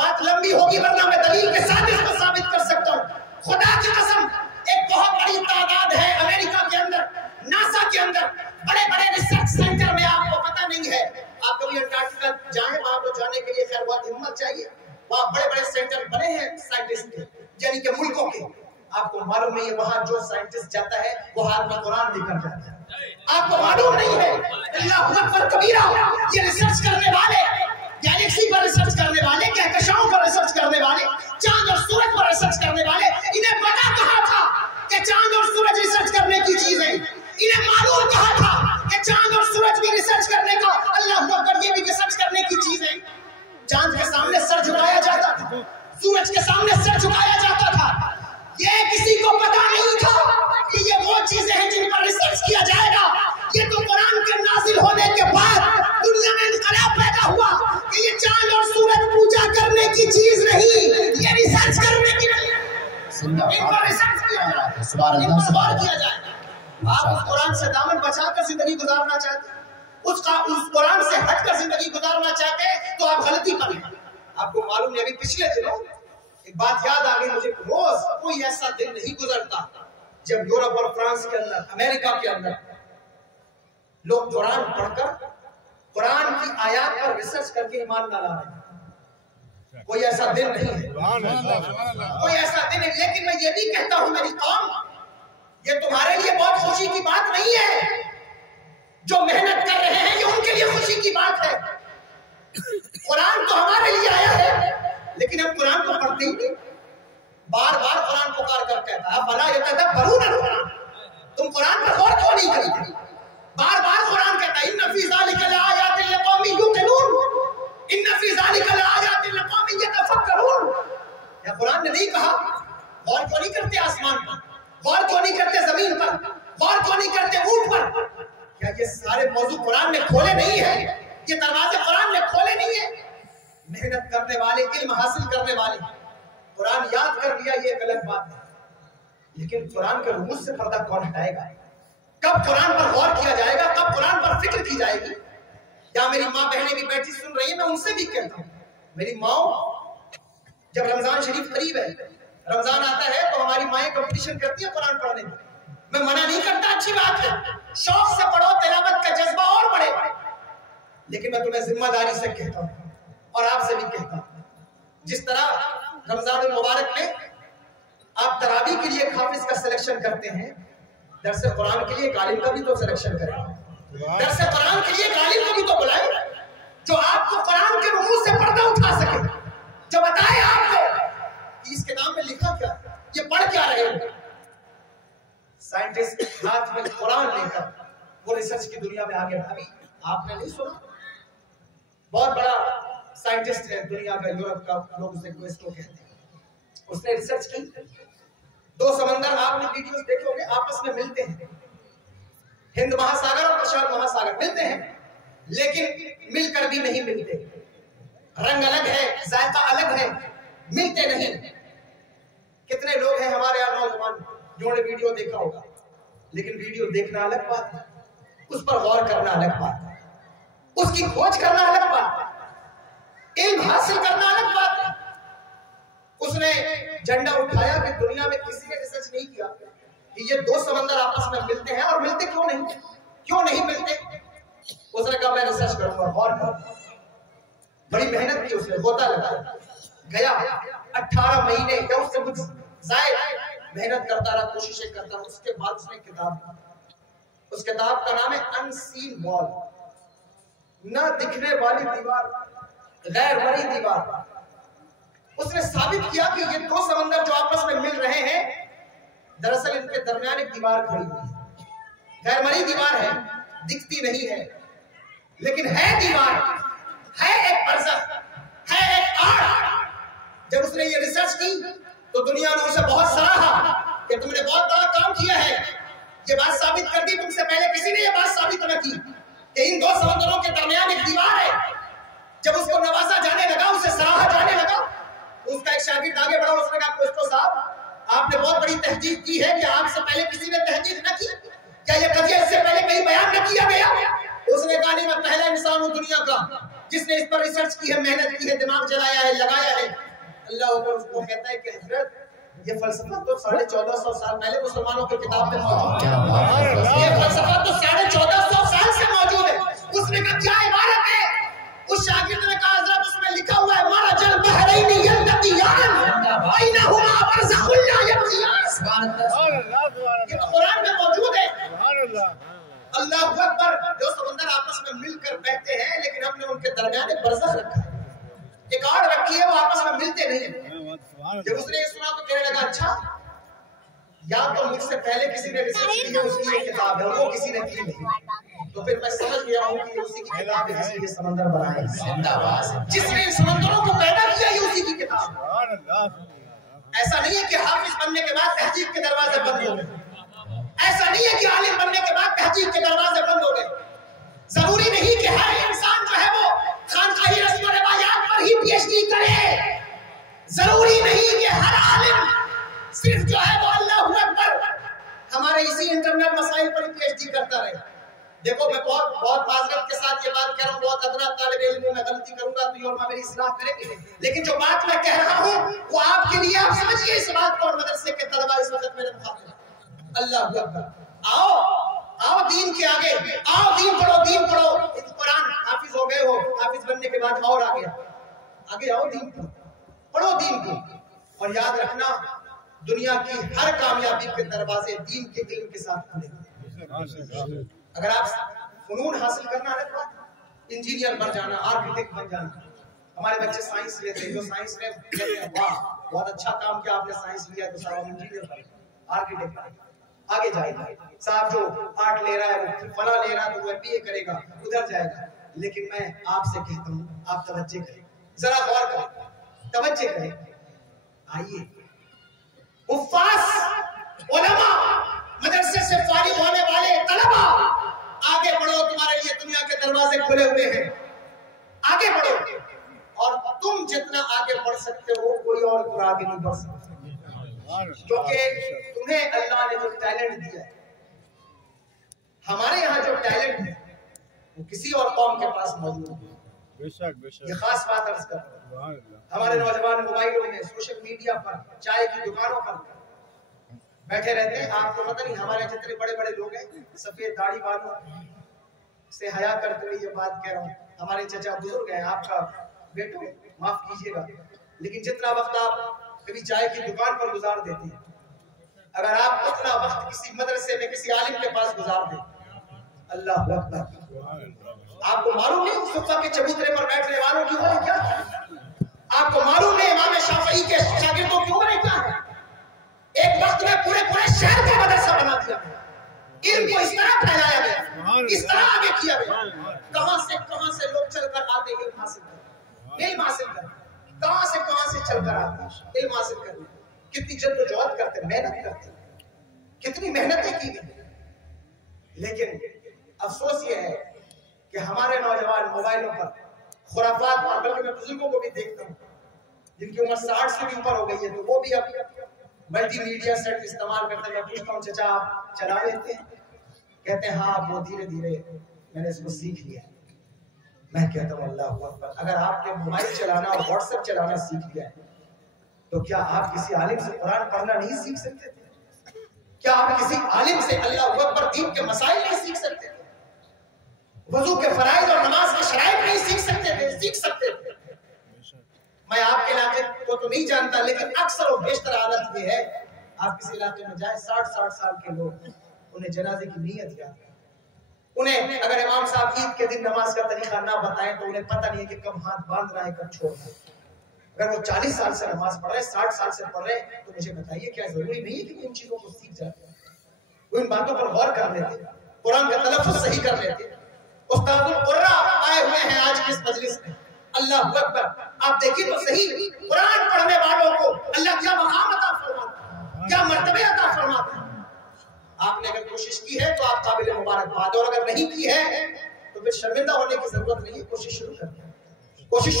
بات لمبی ہوگی ورنہ میں دلیل کے ساتھ اس کو ثابت کر سکتا ہوں. خدا کی قسم ایک بہت بڑی تعداد ہے امریکہ کے اندر, ناسا کے اندر, بڑے بڑے ریسرچ سینٹر میں, آپ کو پتہ نہیں ہے. آپ کبھی انٹارکٹیکا جائیں, وہاں کو جانے کے لیے خیر بہت ہمت چاہیے. وہاں بڑے بڑے سینٹر بنے ہیں سائنٹسٹ کے, یعنی کہ ملکوں کے. آپ کو معلوم نہیں ہے وہاں جو سائنٹسٹ جاتا ہے وہ ہاتھ میں قرآن لے کر جاتا ہے. آپ کو معلوم نہیں ہے اللہ اکبر کبیرہ, یہ ریسرچ کرنے والے, گیلیکسی پر ریسرچ کرنے والے, کہکشاؤں پر ریسرچ کرنے والے, چاند اور سورج پر ریسرچ کرنے والے, انہیں پتا کہا تھا کہ چاند اور سورج ریسرچ کرنے کی چیز ہے. انہیں معلوم کہا تھا کہ چاند اور سورج بھی ریسرچ کرنے کا, اللہ اکبر, یہ بھی ریسرچ کرنے کی چیز ہے. چاند کے سامنے سر جھکایا جاتا تھا, سورج کے سامنے سر جھکایا جاتا تھا. یہ کسی کو پتا نہیں تھا کہ یہ وہ چیزیں ہیں جن پر ریسرچ کیا جائے گا. یہ تو قرآن کے نازل ہونے کے بعد دنیا میں انقلاب پیدا ہوا کہ یہ چاند اور سورج پوجا کرنے کی چیز نہیں, یہ ریسرچ کرنے کی نہیں. ان پر ریسرچ کیا جائے, ان پر غور کیا جائے. آپ اس قرآن سے دامن بچا کر زندگی گزارنا چاہتے, اس قرآن سے ہٹ کر زندگی گزارنا چاہتے تو آپ غلطی کریں. آپ کو معلوم ہے ابھی پچھلے دنوں ایک بات یاد آ گئی مجھے, روز کوئی ایسا دن نہیں گزرتا جب یورپ اور فرانس کے اندر, امریکہ کے اندر لوگ قرآن پڑھ کر قرآن کی آیات پر ریسرچ کر کے ایمان نہ لا رہے. کوئی ایسا دن نہیں ہے, کوئی ایسا دن ہے. لیکن میں یہ بھی کہتا ہوں میری قوم, یہ تمہارے لیے بہت خوشی کی بات نہیں ہے. جو محنت کر رہے ہیں یہ ان کے لیے خوشی کی بات ہے. قرآن تو ہمارے لیے آیا ہے لیکن ہم قرآن کو پڑھتے ہی نہیں. بار بار قرآن پکار کر کہتا ہے بلا یتدبرون القرآن, تم قرآن پر غور کیوں نہیں کرتے. بار بار قرآن کہتا ہے ان فی ذلک لآیات لقوم یوقنون, ان فی ذلک لآیات لقوم یتفکرون. یا قرآن نے نہیں کہا غور کیوں نہیں کرتے آسمان پر, غور کیوں نہیں کرتے زمین پر, غور کیوں نہیں کرتے اونٹ پر. کیا یہ سارے موضوع قرآن نے کھولے نہیں ہیں, یہ دروازے قرآن نے کھولے نہیں ہیں. محنت کرنے والے, علم حاصل کرنے والے, قرآن یاد کر لیا یہ ایک الگ بات ہے, لیکن قرآن کے رموز سے پردہ کون ہٹائے گا. کب قرآن پر غور کیا جائے گا, کب قرآن پر فکر کی جائے گی. یا میری ماں بہنیں بھی بیٹھی سن رہی ہیں, میں ان سے بھی کہتا ہوں, میری ماں جب رمضان شریف قریب ہے, رمضان آتا ہے تو ہماری مائیں کمپٹیشن کرتی ہیں قرآن پڑھنے میں. میں منع نہیں کرتا, اچھی بات ہے, شوق سے پڑھو, تلاوت کا جذبہ اور بڑھے. لیکن میں تمہیں ذمہ داری سے کہتا ہوں اور آپ سے بھی کہتا ہوں, جس طرح رمضان المبارک میں آپ تراویح کے لیے ایک حافظ کا سلیکشن کرتے ہیں, درس قرآن کے لیے ایک عالم کا بھی تو سلیکشن کریں. درس قرآن کے لیے ایک عالم کو بھی تو بلائیں جو آپ کو قرآن کے رموز سے پردہ اٹھا سکے, جو بتائے آپ کو کہ اس کتاب میں لکھا کیا, یہ پڑھ کیا رہے ہو. سائنٹسٹ ہاتھ میں قرآن لے کر وہ ریسرچ کی دنیا میں آگے. ابھی آپ نے نہیں سنا, بہت بڑا سائنٹسٹ ہے دنیا کا, یورپ کا, لوگ اسے کوئسٹو کہتے ہیں. اس نے ریسرچ کی, 2 سمندر آپ نے ویڈیوز دیکھے ہوں گے آپس میں ملتے ہیں, ہند مہاساگر اور پرشانت مہاساگر ملتے ہیں, لیکن مل کر بھی نہیں ملتے. رنگ الگ ہے, ذائقہ الگ ہے, ملتے نہیں. کتنے لوگ ہیں ہمارے یہاں نوجوان جنہوں نے ویڈیو دیکھا ہوگا, لیکن ویڈیو دیکھنا الگ بات ہے, اس پر غور کرنا الگ بات ہے, اس کی کھوج کرنا الگ بات ہے, علم حاصل کرنا الگ بات ہے. اس نے جھنڈا اٹھایا کہ دنیا میں کسی نے ریسرچ نہیں کیا کہ یہ 2 سمندر آپس میں ملتے ہیں, اور ملتے کیوں نہیں ملتے. اس نے کہا میں ریسرچ کروں گا, غور کروں. بڑی محنت کی اس نے, غوطہ لگایا, گیا 18 مہینے یا اس سے کچھ زائد محنت کرتا رہا, کوششیں کرتا رہا. اس کے بعد اس نے کتاب, اس کتاب کا نام ہے انسین وال, نہ دکھنے والی دیوار, غیر مرئی دیوار. اس نے ثابت کیا کہ یہ 2 سمندر جو آپس میں مل رہے ہیں, دراصل ان کے درمیان ایک دیوار کھڑی ہوئی ہے. غیر مرئی دیوار ہے, دکھتی نہیں ہے, لیکن ہے دیوار, ہے ایک برزخ, ہے ایک آڑ. جب اس نے یہ ریسرچ کی تو دنیا نے اسے بہت سراہا کہ تم نے بہت بڑا کام کیا ہے, یہ بات ثابت کر دی. تم سے پہلے کسی نے یہ بات ثابت نہ کی کہ ان 2 سمندروں کے درمیان ایک دیوار ہے. جب اس کو نوازا جانے لگا, اسے سراہا جانے لگا, اس کا ایک شاگرد آگے بڑھا, اس نے کہا کوئسٹو صاحب آپ نے بہت بڑی تحقیق کی ہے, کیا آپ سے پہلے کسی نے تحقیق نہ کی, کیا یہ قضیہ اس سے پہلے کہیں بیان نہ کیا گیا. اس نے کہا نہیں, میں پہلا انسان ہوں دنیا کا جس نے اس پر ریسرچ کی ہے، محنت کی ہے، دماغ جلایا ہے، لگایا ہے، اللہ اکبر، اس کو کہتا ہے کہ حضرت یہ فلسفہ تو 1450 سال پہلے مسلمانوں کی کتاب میں موجود ہے، یہ فلسفہ تو 1450 سال سے موجود ہے۔ اس نے کہا کیا عبارت ہے؟ اس شاگرد نے کہا حضرت اس میں لکھا ہوا ہے مرج البحرین یلتقیان بینہما برزخ لا یبغیان، یہ تو قرآن میں موجود ہے۔ اللہ اکبر، جو سمندر آپس میں مل کر بہتے ہیں لیکن ہم نے ان کے درمیان ایک برزخ رکھا ہے، ایک آڑ رکھی ہے، وہ آپس میں ملتے نہیں ہیں۔ جب اس نے یہ سنا تو کہنے لگا اچھا، یا تو مجھ سے پہلے کسی نے ریسرچ کی ہے، اس کی ایک کتاب ہے، وہ کسی نے کی نہیں، تو پھر میں سمجھ گیا ہوں کہ یہ اسی کی کتاب ہے جس نے یہ سمندر بنایا ہے، جس نے ان سمندروں کو پیدا کیا، یہ اسی کی کتاب ہے۔ ایسا نہیں ہے کہ حافظ بننے کے بعد تہذیب کے دروازے بند ہو گئے، ایسا نہیں ہے کہ عالم بننے کے بعد تہذیب کے دروازے بند ہو گئے۔ ضروری نہیں کہ ہر انسان جو ہے وہ خانقاہی رسم و روایات پر ہی پی ایچ ڈی کرے، ضروری نہیں کہ ہر عالم صرف جو ہے وہ اللہ اکبر ہمارے اسی انٹرنل مسائل پر پی ایچ ڈی کرتا رہے۔ دیکھو میں بہت معذرت کے ساتھ یہ بات کہہ رہا ہوں، بہت ادنا طالب علم ہوں، میں غلطی کروں گا تو علماء میری اصلاح کریں گے، لیکن جو بات میں کہہ رہا ہوں وہ آپ کے لیے، آپ سمجھیے اس بات کو، اور مدرسے کے طلباء اس وقت میرے مخاطب، اللہ اکبر، آؤ دین کے آگے، آؤ دین پڑھو، دین پڑھو۔ قرآن حافظ ہو گئے ہو، حافظ بننے کے بعد اور آگے آؤ، دین پڑھو دین کو، اور یاد رکھنا دنیا کی ہر کامیابی کے دروازے دین کے علم کے ساتھ کھلیں گے۔ اگر آپ فنون حاصل کرنا ہے تو انجینئر بن جانا، آرکیٹیکٹ بن جانا۔ ہمارے بچے سائنس لیتے ہیں، جو سائنس میں کہتے ہیں واہ بہت اچھا کام کیا آپ نے سائنس لیا، تو صاحب انجینئر بنے، آرکیٹیکٹ بنے، آگے جائے گا۔ صاحب جو آرٹ لے رہا ہے وہ فلاں لے رہا ہے تو وہ ایم بی اے کرے گا، ادھر جائے گا۔ لیکن میں آپ سے کہتا ہوں آپ توجہ کریں، ذرا غور کریں، توجہ کریں۔ آئیے حفاظ، علماء، مدرسے سے فارغ ہونے والے طلباء، آگے بڑھو، تمہارے لیے دنیا کے دروازے کھلے ہوئے ہیں، آگے بڑھو، اور تم جتنا آگے بڑھ سکتے ہو کوئی اور تو آگے نہیں بڑھ سکتے، کیونکہ تمہیں اللہ نے جو ٹیلنٹ دیا ہے، ہمارے یہاں جو ٹیلنٹ ہے وہ کسی اور قوم کے پاس موجود ہے۔ یہ خاص بات عرض کرتا ہوں، ہمارے نوجوان موبائلوں میں، سوشل میڈیا پر، چائے کی دکانوں پر بیٹھے رہتے ہیں۔ آپ کو پتہ نہیں ہمارے جتنے بڑے بڑے لوگ ہیں، سفید داڑھی والوں سے حیا کرتے ہوئے یہ بات کہہ رہا ہوں، ہمارے چچا بزرگ ہیں، آپ کا بیٹو معاف کیجیے گا، لیکن جتنا وقت آپ کبھی چائے کی دکان پر گزار دیتے ہیں، اگر آپ اتنا وقت کسی مدرسے میں کسی عالم کے پاس گزار دیں، اللہ اکبر، آپ کو معلوم ہے صفہ کے چبوترے پر بیٹھنے والوں کی عمر کیا ہے؟ آپ کو معلوم ہے امام شافعی کے شاگردوں کی عمر کیا ہے؟ ایک وقت میں پورے شہر کا مدرسہ بنا دیا گیا، علم کو اس طرح پھیلایا گیا، اس طرح آگے کیا گیا، کہاں سے لوگ چل کر آتے علم حاصل کر، کہاں سے چل کر آتے علم حاصل کرنے، کتنی جدوجہد کرتے، محنت کرتے، کتنی محنتیں کی گئی، لیکن افسوس یہ ہے کہ ہمارے نوجوان موبائلوں پر خرافات پر، بلکہ میں بزرگوں کو بھی دیکھتا ہوں جن کی عمر 60 سے بھی اوپر ہو گئی ہے، تو وہ بھی اب ملٹی میڈیا سیٹ استعمال کرتے ہیں۔ میں پوچھتا ہوں چچا آپ چلا لیتے ہیں؟ کہتے ہیں ہاں وہ دھیرے دھیرے میں نے اس کو سیکھ لیا۔ میں کہتا ہوں اللہ اکبر، اگر آپ نے موبائل چلانا اور واٹس ایپ چلانا سیکھ لیا ہے تو کیا آپ کسی عالم سے قرآن پڑھنا نہیں سیکھ سکتے تھے؟ کیا آپ کسی عالم سے اللہ اکبر دین کے مسائل نہیں سیکھ سکتے تھے؟ وضو کے فرائض اور نماز کے شرائط نہیں سیکھ سکتے تھے؟ سیکھ سکتے تھے۔ میں آپ کے علاقے کو تو نہیں جانتا، لیکن اکثر و بیشتر حالت یہ ہے، آپ کسی علاقے میں جائیں، 60 سال کے لوگ، انہیں جنازے کی نیت یاد ہے، انہیں اگر امام صاحب عید کے دن نماز کا طریقہ نہ بتائیں تو انہیں پتہ نہیں ہے کہ کب ہاتھ باندھنا ہے کب چھوڑنا ہے۔ اگر وہ 40 سال سے نماز پڑھ رہے ہیں، 60 سال سے پڑھ رہے ہیں، تو مجھے بتائیے کیا ضروری نہیں ہے کہ ان چیزوں کو سیکھ جاتے ہیں؟ وہ ان باتوں پر غور کر لیتے، قرآن کا تلفظ صحیح کر لیتے۔ استاد القرہ آئے ہوئے ہیں آج کی اس مجلس میں، اللہ اکبر، آپ دیکھیں تو صحیح، قرآن پڑھنے والوں کو اللہ کیا مقام عطا فرماتا ہے، کیا مرتبے عطا فرماتا ہے۔ آپ نے اگر کوشش کی ہے تو آپ قابل مبارکباد، اور اگر نہیں کی ہے تو پھر شرمندہ ہونے کی ضرورت نہیں ہے، کوشش شروع کریں، کوشش